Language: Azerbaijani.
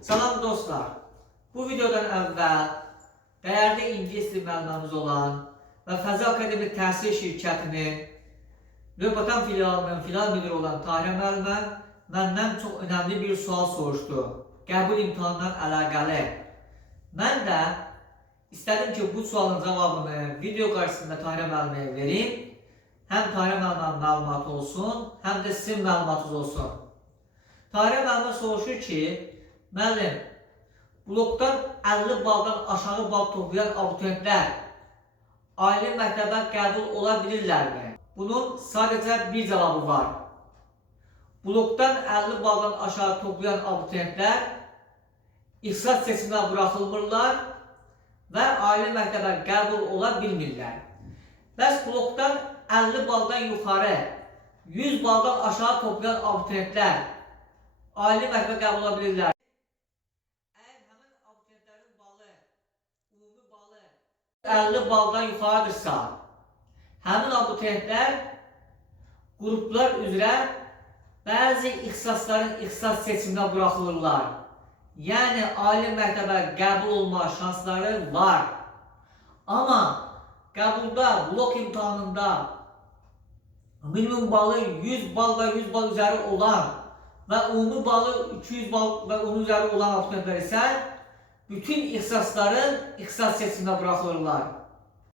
Salam dostlar, bu videodan əvvəl dəyərli ingilis dili müəllimimiz olan və Fəza Akademik Təhsil Şirkətinin Röpatan filialının filial müdiri olan Tahirə müəllimə məndən çox önəmli bir sual soruşdu. Qəbul imtahanından əlaqəli. Mən də istədim ki, bu sualın cavabını video qarşısında Tahirə müəlliməyə verim. Həm Tahirə müəllimənin məlumatı olsun, həm də sizin məlumatınız olsun. Tahirə müəllimə soruşur ki, müəllim, blokdan 50 baldan aşağı bal toplayan abituriyentlər ali məktəbə qəbul ola bilirlərmi? Bunun sadəcə bir cavabı var. Blokdan 50 baldan aşağı toplayan abituriyentlər ixtisas seçiminə buraxılmırlar və ali məktəbə qəbul ola bilmirlər. Bəs blokdan 50 baldan yuxarı, 100 baldan aşağı toplayan abituriyentlər ali məktəbə qəbul ola bilirlər. Əgər həmin abituriyentlərin balı, ümumi balı 50 baldan yuxarıdırsa, həmin abituriyentlər qruplar üzrə bəzi ixtisasların ixtisas seçiminə buraxılırlar. Yəni, ali məktəbə qəbul olma şansları var. Amma qəbulda, blok imtahanında minimum balı 100 bal və 100 bal üzəri olan və ümumi balı 200 bal və onun üzəri olan abituriyentlər isə bütün ixtisasların ixtisas seçiminə buraxılırlar.